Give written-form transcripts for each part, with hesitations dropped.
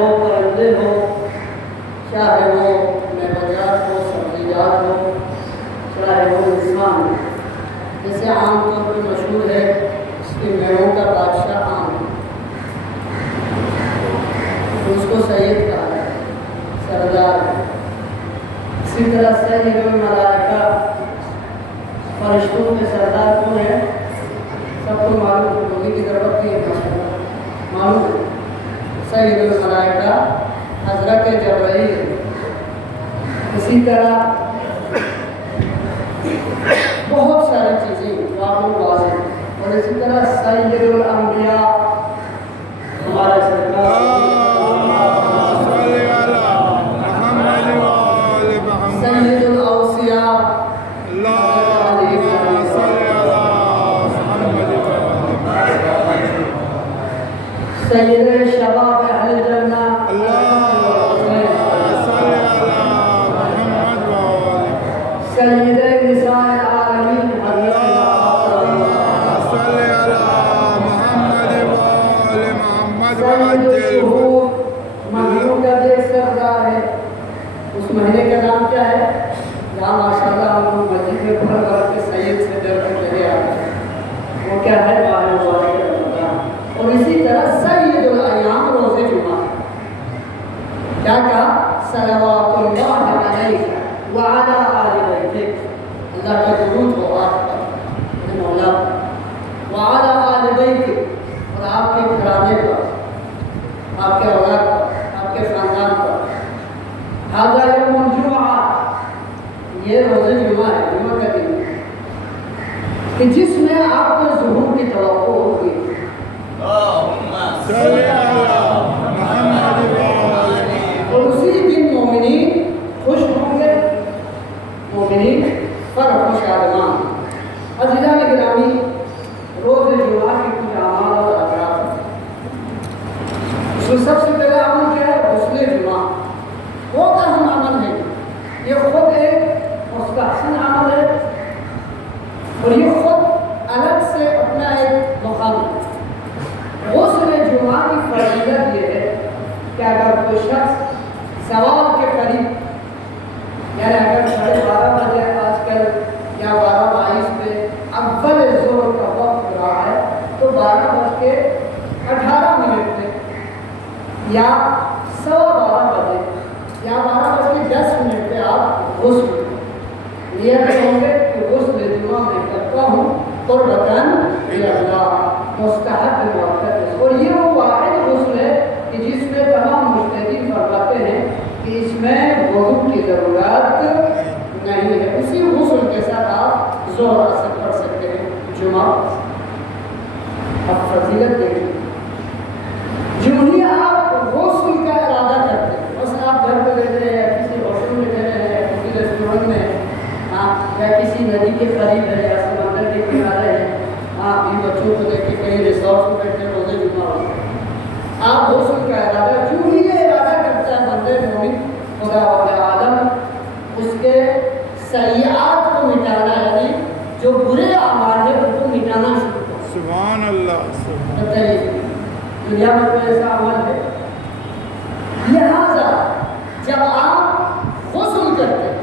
وہ پرندے ہو، چاہے وہ نباتات ہو، سبزیجات ہو، چاہے وہ انسان ہو. جیسے عام طور پر مشہور ہے اس کے میووں کا بادشاہ آم، تو اس کو سید کہا ہے، سردار. اسی طرح سید الملائکہ، فرشتوں کے سردار کون ہے؟ سب کو معلوم، لوگوں کی ضرورت نہیں ہے، معلوم ہے. سید الملائکہ حضرت جبرائیل. اسی طرح بہت ساری چیزیں واضح واضح. اور اسی طرح سید الانبیاء ہمارے سرکار سید الاوصیاء سید شباب اہل جنہ سید نساء العالمین سید الشہور. مہینوں کا جو سردار ہے، اس مہینے کا نام کیا ہے؟ جہاں ماشاءاللہ ہم لوگ مسجد میں پڑھ کر کے سید سے ڈر کر چلے آتے ہیں، وہ کیا ہے؟ ماہ مبارک رمضان. اور اسی طرح سید الایام روز جمعہ. کیا کہا؟ صلوات اللہ علیہ وعلی آل بیتہ. اللہ کا درود ہو آپ پر، مولا، وعلی آل بیتہ، اور آپ کے گھرانے پر، آپ کے اولاد پر، آپ کے خاندان پر. ھذا یوم الجمعہ، یہ روز جمعہ ہے، جمعہ کا دن ہے کہ جس میں آپ کو ظہور کی توقع ہوگی. اور اسی دن مومنین خوش ہوں گے، مومنین فرح و شادمان. عزیزان گرامی، روز جمعہ کی کچھ اعمال اور اذکار. اس میں سب سے پہلا عمل کیا ہے؟ غسل جمعہ. بہت اہم عمل ہے، یہ خود ایک مستحسن عمل ہے، اور یہ خود الگ سے اپنا ایک مقام ہے. غسل جمعہ کی فضیلت یہ ہے کہ اگر کوئی شخص سوال کے قریب، یعنی اگر 12:30 بجے آج کل یا 12:22 پہ اول ظہر کا وقت رہا ہے، تو 12:18 پہ یا 12:15 بجے یا 12:10 پہ آپ غسل نیت ہوں گے کہ غسل جمعہ میں کرتا ہوں قربتاً الی اللہ، مستحب موقع. اور یہ وہ واحد غسل ہے کہ جس میں تمام مجتہدین فرماتے ہیں کہ اس میں وضو کی ضرورت نہیں ہے. اسی غسل کے ساتھ آپ ظہر اثر پڑھ سکتے ہیں جمعہ. اب فضیلت دیکھیں، جو ہی آپ غسل کا ارادہ کرتے ہیں، بس آپ گھر پہ رہتے ہیں یا کسی ہوٹل میں رہ رہے ہیں، کسی ریسٹورنٹ میں، یا کسی ندی کے قریب ہے یا سمندر کے کنارے ہیں، آپ ان بچوں کو دیکھ کے کہیں ریسورٹ میں بیٹھے روزے جمعہ ہو، آپ غسل کا ارادہ جو ہی یہ ارادہ کرتا ہے بندے مومن، خدا عالم اس کے سیئات کو مٹانا، یعنی جو برے اعمال ہیں ان کو مٹانا شروع کرتا ہے. سبحان اللہ. بتائیے دنیا میں کوئی ایسا عمل ہے؟ لہذا جب آپ غسل کرتے ہیں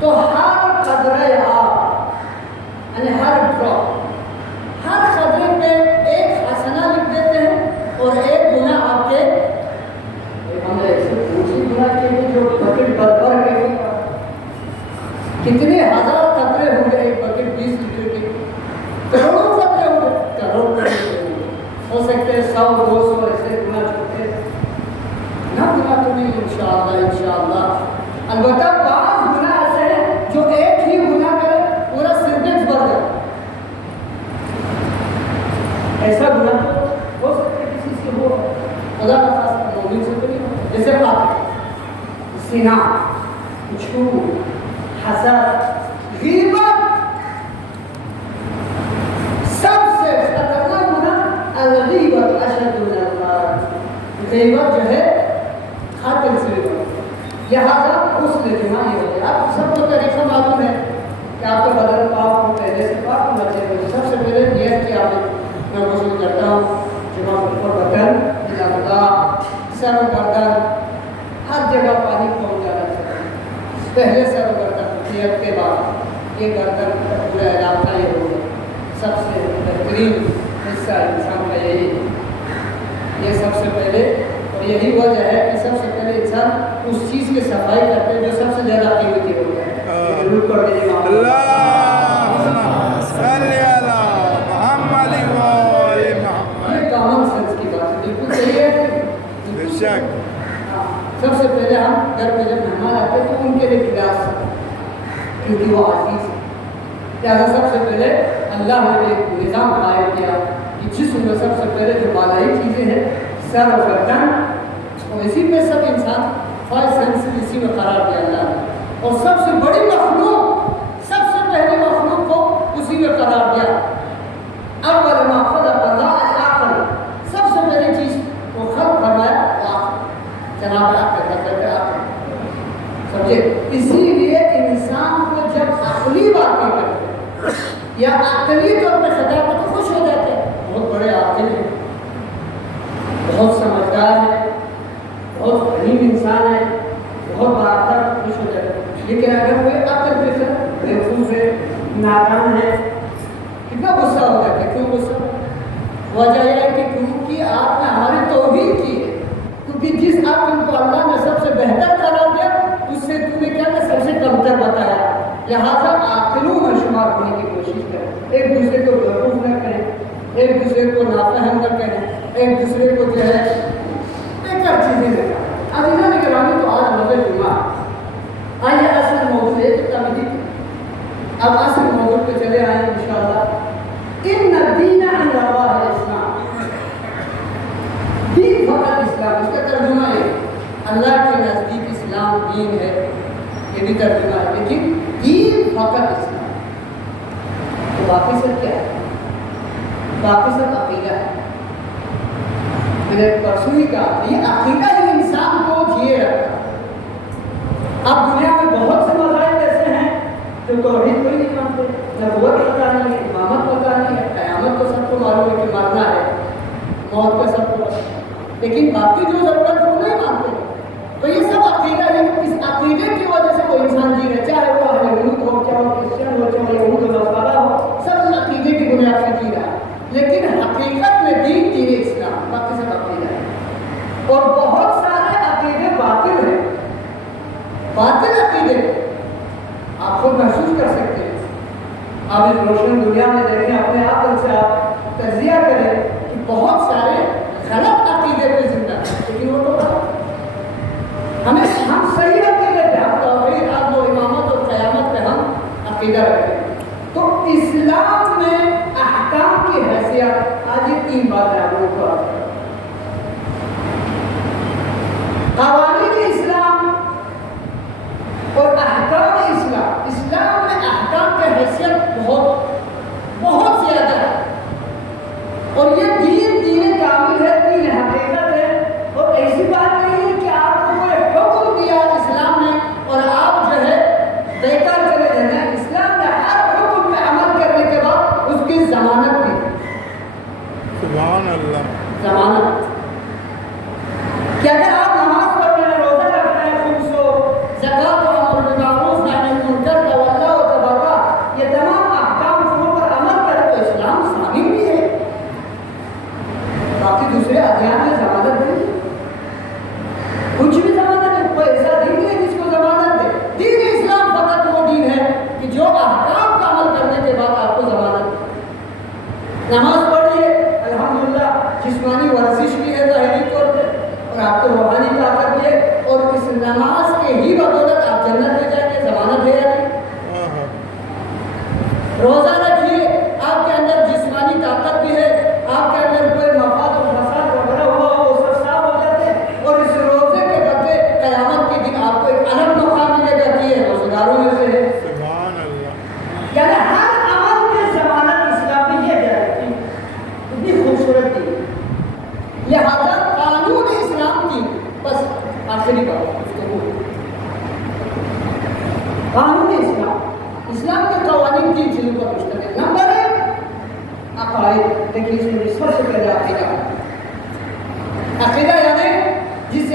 تو ہر قطرے آب، یعنی ہر ڈراپ، ہر قطرے پہ ایک حسنہ لکھ دیتے ہیں اور ایک گناہ آپ کے. ہم نے ایسے دوسری گناہ کے لیے جو بکٹ بھر بھر کے کتنے ہزار قطرے ہوں گے، ایک بکٹ 20 لیٹر کے، کروڑوں قطرے ہوں گے، کروڑ قطرے ہو سکتے ہیں 100-200 ایسے گناہ چھوٹے نہ گناہ تو نہیں. انشاءاللہ انشاءاللہ البتہ بعض گناہ ایسے ہیں جو ایک ہی گناہ کرے پورا سینٹینس بھر جائے. ایسا گناہ تو ہو سکتا ہے کسی سے ہو، خدا کا خاص مومن سے تو نہیں ہو. جیسے قاتل، زنا، جھوٹ، حسد، غیبت. سب سے خطرناک گناہ الغیبت اشد من القتل. غیبت جو ہے قاتل سے بھی بڑا. لہٰذا غسل جمعہ یہ ہوتا ہے. آپ سب کو طریقہ معلوم ہے کہ آپ کا بدن پاک ہو، پہلے سے پاک ہونا چاہیے. سب سے پہلے نیت کی آپ میں غسل کرتا ہوں جمعہ پر بدن اللہ. سر و گردن ہر جگہ پانی پہنچ جانا چاہیے. پہلے سر و گردن نیت کے بعد یہ گردن کا پورا علاقہ یہ ہوگا. سب سے بہترین حصہ انسان کا یہی ہے. یہ سب سے پہلے اور یہی وجہ ہے کہ سب سے پہلے انسان اس چیز کی صفائی کرتے ہیں جو سب سے زیادہ قیمتی ہوتا ہے. ضرور پڑھ لیجیے کامن سینس کی بات بالکل صحیح ہے. سب سے پہلے ہم گھر میں جب مہمان آتے ہیں تو ان کے لیے گلاس کیونکہ وہ عزیز ہے. لہٰذا سب سے پہلے اللہ نے ایک نظام قائم کیا کہ جسم میں سب سے پہلے جو بالائی چیزیں ہیں سر اور گردن اور اسی پہ سب انسان فائز سینس اسی میں قرار دیا اللہ نے. اور سب سے بڑی مخلوق سب سے پہلی مخلوق کو اسی میں قرار دیا. اول ما خلق اللہ العقل. سب سے پہلی چیز وہ خلق فرمایا جناب آپ پیدا کرتے عقل. سمجھے؟ اسی لیے انسان کو جب عقلی باتیں کرتے یا عقلی طور پہ خطا کو تو خوش ہو جاتے ہیں. بہت بڑے عاقل ہیں, بہت سمجھدار ہے, بہت غریب انسان ہے, بہت باردار, خوش ہو جاتے ہیں. لیکن اگر کوئی عقل پہ سر بیوقوف ہے, نادان ہے, کتنا غصہ ہو جاتا ہے. کیوں غصہ؟ وجہ یہ ہے کہ کیونکہ آپ نے ہماری توہین کی ہے. کیونکہ جس عقل کو اللہ نے سب سے بہتر قرار دیا اس سے تم نے کیا کہ سب سے کمتر بتایا. لہٰذا عاقلوں میں شمار ہونے کی کوشش کریں. ایک دوسرے کو بیوقوف نہ کریں, ایک دوسرے کو نافہم نہ کریں, ایک دوسرے کو جو ہے بےکار چیزیں نہ کریں. عزیزان گرامی, تو آج روزہ جمعہ. آئیے اصل موضوع ہے کہ تمہید. اب اصل موضوع پہ چلے آئیں انشاءاللہ. ان الدین عند اللہ الاسلام. دین فقط اسلام. اس کا ترجمہ ہے اللہ کے نزدیک اسلام دین ہے, یہ بھی ترجمہ ہے. لیکن دین فقط اسلام. تو باقی سب کیا ہے؟ باقی سب عقیدہ ہے. میں نے پرسوں ہی کہا یہ عقیدہ ہی انسان کو جیے رکھتا. اب دنیا میں بہت سے مذاہب ایسے ہیں جو توحید کوئی نہیں مانتے, نبوت پتہ نہیں ہے, امامت پتہ نہیں ہے, قیامت تو سب کو معلوم ہے کہ مرنا ہے, موت کا سب کو پتہ ہے, لیکن باقی جو ضرورت ہے وہ نہیں مانتے. تو یہ سب عقیدہ ہے. اس عقیدے کی وجہ سے کوئی انسان جی رہا, چاہے وہ اہل سنت ہو, چاہے وہ کرسچن ہو, چاہے یہود و نصارہ ہو, سب اس عقیدے کی بنیاد سے جی رہا ہے. لیکن حقیقت میں دین اسلام, باقی سب عقیدہ ہے. اور بہت سارے عقیدے باطل ہیں, باطل عقیدے آپ خود محسوس کر سکتے ہیں. آپ اس روشن دنیا میں دیکھیں, اپنے عقل سے آپ تجزیہ کریں کہ بہت سارے غلط عقیدے پہ زندہ ہیں. لیکن وہ تو ہم صحیح عقیدے پہ, ہم توحید, آپ و امامت اور قیامت پہ ہم عقیدہ رکھتے ہیں. تو اسلام میں احکام کی حیثیت, آج یہ 3 باتیں آپ لوگوں کو قوانین اسلام اور احکام اسلام. اسلام میں احکام کی حیثیت بہت زیادہ ہے. اور یہ دین کامل ہے, دین حقیقت ہے. اور ایسی بات نہیں ہے کہ آپ کو کوئی حکم دیا اسلام نے اور آپ جو ہے بیکار چلے جانا. اسلام نے ہر حکم میں عمل کرنے کے بعد اس کی ضمانت دی. سبحان اللہ. ضمانت کہ اگر آپ نماز پڑھ رہے ہیں, روزہ رکھ رہے ہیں, خمس و زکات و امر بالمعروف نہی عن المنکر تولا و تبرع, یہ تمام احکام پر عمل کرے تو اسلام ثابت بھی ہے. باقی دوسرے ادیان میں ضمانت نہیں, کچھ بھی ضمانت نہیں. کوئی ایسا دین نہیں ہے جس کو ضمانت دے. دین اسلام فقط وہ دین ہے کہ جو احکام کا عمل کرنے کے بعد آپ کو ضمانت دے. نماز پڑھیے, الحمدللہ جسمانی ورزش بھی ہے ظاہری طور پہ, اور آپ کو روحانی طاقت بھی ہے, اور اس نماز کے ہی بدولت آپ جنت میں جائیں گے. ضمانت ہے یا نہیں؟ روزہ رکھیے, آپ کے اندر جسمانی طاقت بھی ہے, آپ کے اندر کوئی مفاد اور فساد وغیرہ ہوا ہو وہ سب صاف ہو جاتے ہیں. اور اس روزے کے بدلے قیامت کے دن آپ کو ایک الگ مقام ملے گا کہ یہ روزگاروں میں سے ہے. سبحان اللہ. یعنی ہر عمل میں ضمانت اسلام میں یہ جائے گی. اتنی خوبصورت دی. لہذا قانون اسلام کی بس آخری بات قانون اسلام کے قوانین 3 چیزوں پر مشتمل. نمبر 1 عقائد. دیکھیے اس میں سب سے پہلے عقیدہ. عقیدہ یعنی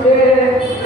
6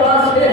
5-6